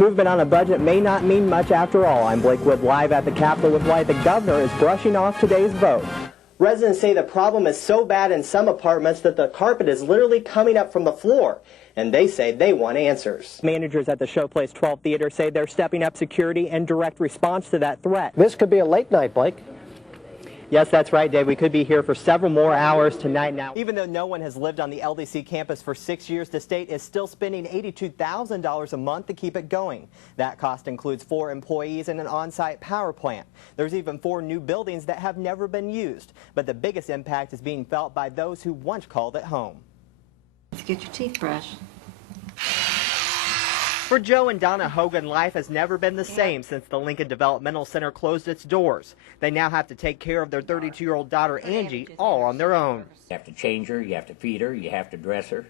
Movement on a budget may not mean much after all. I'm Blake Wood, live at the Capitol with why the governor is brushing off today's vote. Residents say the problem is so bad in some apartments that the carpet is literally coming up from the floor. And they say they want answers. Managers at the Showplace 12 Theater say they're stepping up security in direct response to that threat. This could be a late night, Blake. Yes, that's right, Dave. We could be here for several more hours tonight now. Even though no one has lived on the LDC campus for 6 years, the state is still spending $82,000 a month to keep it going. That cost includes 4 employees and an on-site power plant. There's even 4 new buildings that have never been used. But the biggest impact is being felt by those who once called it home. Let's get your teeth brushed. For Joe and Donna Hogan, life has never been the same since the Lincoln Developmental Center closed its doors. They now have to take care of their 32-year-old daughter, Angie, all on their own. You have to change her, you have to feed her, you have to dress her,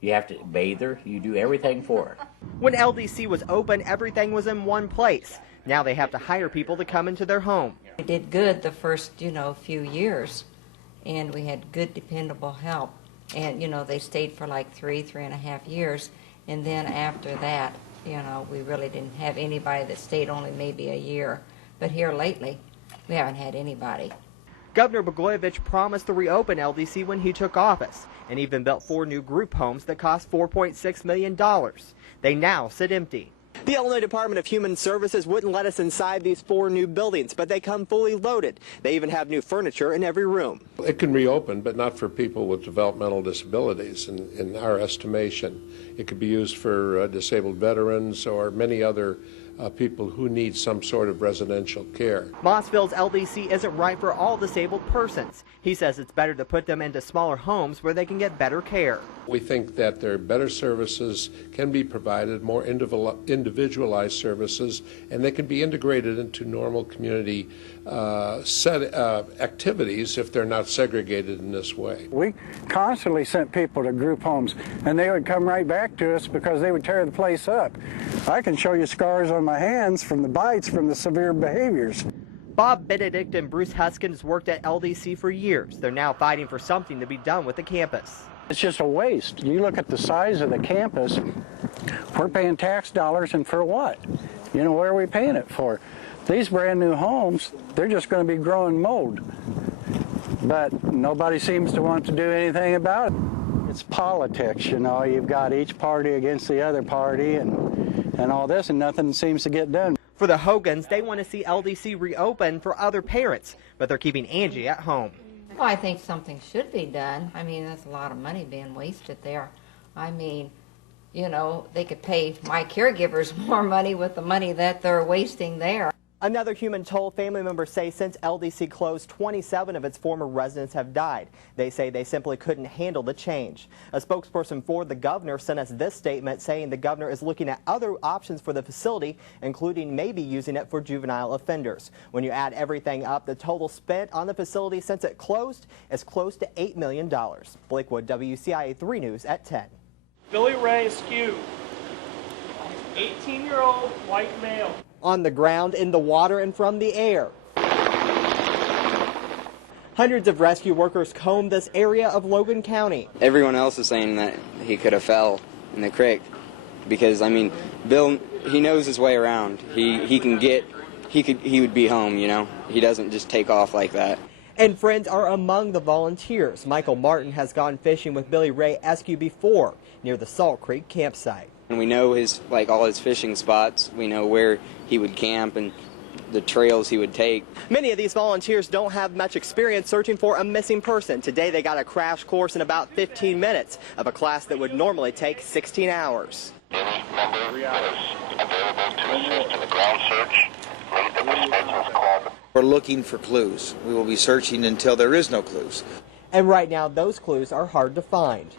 you have to bathe her, you do everything for her. When LDC was open, everything was in one place. Now they have to hire people to come into their home. We did good the first, few years, and we had good, dependable help. And, they stayed for like 3.5 years. And then after that, we really didn't have anybody that stayed only maybe a year. But here lately, we haven't had anybody. Governor Blagojevich promised to reopen LDC when he took office and even built 4 new group homes that cost $4.6 million. They now sit empty. The Illinois Department of Human Services wouldn't let us inside these 4 new buildings, but they come fully loaded. They even have new furniture in every room. It can reopen, but not for people with developmental disabilities, in our estimation. It could be used for disabled veterans or many other people who need some sort of residential care. Mossville's LDC isn't right for all disabled persons. He says it's better to put them into smaller homes where they can get better care. We think that there are better services can be provided, more individualized services, and they can be integrated into normal community activities if they're not segregated in this way. We constantly sent people to group homes, and they would come right back to us because they would tear the place up. I can show you scars on my hands from the bites from the severe behaviors. Bob Benedict and Bruce Huskins worked at LDC for years. They're now fighting for something to be done with the campus. It's just a waste. You look at the size of the campus, we're paying tax dollars, and for what? What are we paying it for? These brand new homes, they're just going to be growing mold. But nobody seems to want to do anything about it. It's politics, you've got each party against the other party and all this, and nothing seems to get done. For the Hogans, they want to see LDC reopen for other parents, but they're keeping Angie at home. Well, I think something should be done. That's a lot of money being wasted there. They could pay my caregivers more money with the money that they're wasting there. Another human toll, family members say since LDC closed, 27 of its former residents have died. They say they simply couldn't handle the change. A spokesperson for the governor sent us this statement saying the governor is looking at other options for the facility, including maybe using it for juvenile offenders. When you add everything up, the total spent on the facility since it closed is close to $8 million. Blake Wood, WCIA 3 News at 10. Billy Ray Askew, 18-year-old white male. On the ground, in the water, and from the air. Hundreds of rescue workers combed this area of Logan County. Everyone else is saying that he could have fell in the creek because, Bill, he knows his way around. He would be home, He doesn't just take off like that. And friends are among the volunteers. Michael Martin has gone fishing with Billy Ray Askew before near the Salt Creek campsite. And we know all his fishing spots. We know where he would camp and the trails he would take. Many of these volunteers don't have much experience searching for a missing person. Today they got a crash course in about 15 minutes of a class that would normally take 16 hours. Any member that is available to assist in the ground search, rate the Wisconsin's Club. We're looking for clues. We will be searching until there is no clues. And right now those clues are hard to find.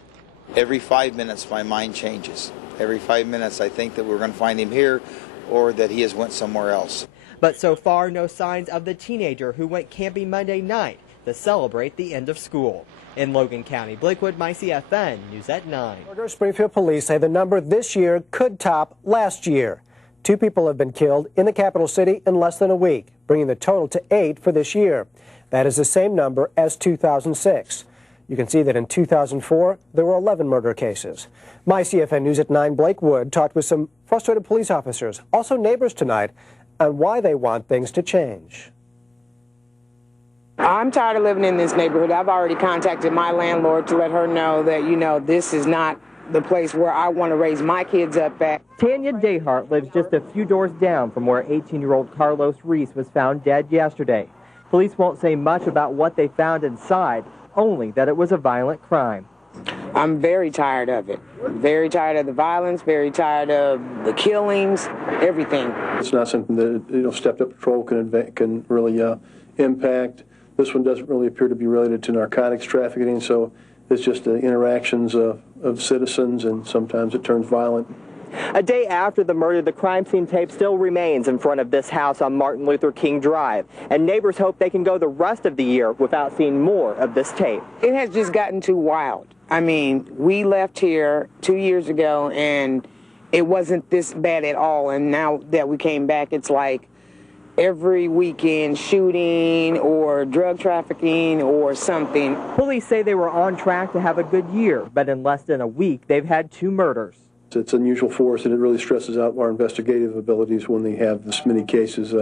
Every 5 minutes my mind changes. Every 5 minutes I think that we're going to find him here or that he has went somewhere else. But so far, no signs of the teenager who went camping Monday night to celebrate the end of school. In Logan County, Blake Wood, MyCFN, News at 9. Springfield police say the number this year could top last year. 2 people have been killed in the capital city in less than a week, bringing the total to 8 for this year. That is the same number as 2006. You can see that in 2004, there were 11 murder cases. My CFN News at 9, Blake Wood, talked with some frustrated police officers, also neighbors tonight, on why they want things to change. I'm tired of living in this neighborhood. I've already contacted my landlord to let her know that, this is not the place where I want to raise my kids up at. Tanya Dayhart lives just a few doors down from where 18-year-old Carlos Reese was found dead yesterday. Police won't say much about what they found inside, only that it was a violent crime. I'm very tired of it. Very tired of the violence, very tired of the killings, everything. It's not something that stepped-up patrol can really impact. This one doesn't really appear to be related to narcotics trafficking, so it's just interactions of citizens, and sometimes it turns violent. A day after the murder, the crime scene tape still remains in front of this house on Martin Luther King Drive, and neighbors hope they can go the rest of the year without seeing more of this tape. It has just gotten too wild. I mean, we left here 2 years ago, and it wasn't this bad at all, and now that we came back, it's like every weekend shooting or drug trafficking or something. Police say they were on track to have a good year, but in less than a week, they've had 2 murders. It's unusual for us, and it really stresses out our investigative abilities when they have this many cases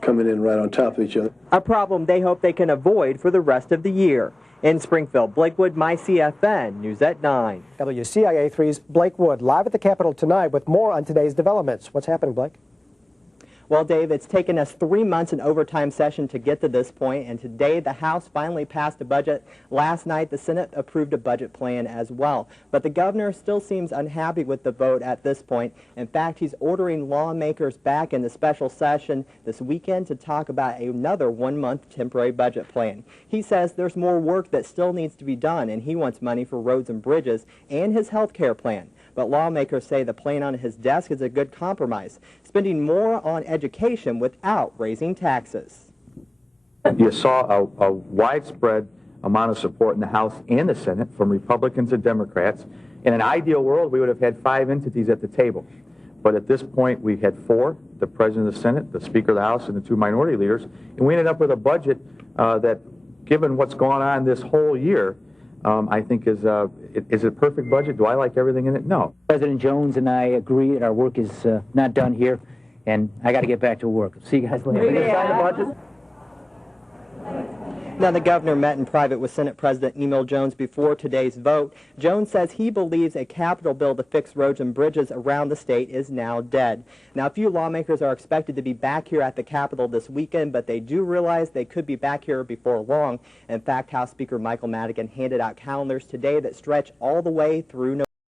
coming in right on top of each other. A problem they hope they can avoid for the rest of the year. In Springfield, Blake Wood, My CFN, News at 9. WCIA 3's Blake Wood live at the Capitol tonight with more on today's developments. What's happening, Blake? Well, Dave, it's taken us 3 months in overtime session to get to this point, and today the House finally passed a budget. Last night, the Senate approved a budget plan as well. But the governor still seems unhappy with the vote at this point. In fact, he's ordering lawmakers back in the special session this weekend to talk about another 1-month temporary budget plan. He says there's more work that still needs to be done, and he wants money for roads and bridges and his health care plan. But lawmakers say the plan on his desk is a good compromise, spending more on education without raising taxes. You saw a widespread amount of support in the House and the Senate from Republicans and Democrats. In an ideal world, we would have had 5 entities at the table. But at this point, we had 4, the President of the Senate, the Speaker of the House, and the 2 minority leaders. And we ended up with a budget that, given what's gone on this whole year, I think is it a perfect budget? Do I like everything in it? No. President Jones and I agree that our work is not done here, and I got to get back to work. See you guys later. Yeah. Now, the governor met in private with Senate President Emil Jones before today's vote. Jones says he believes a capital bill to fix roads and bridges around the state is now dead. Now, a few lawmakers are expected to be back here at the Capitol this weekend, but they do realize they could be back here before long. In fact, House Speaker Michael Madigan handed out calendars today that stretch all the way through November.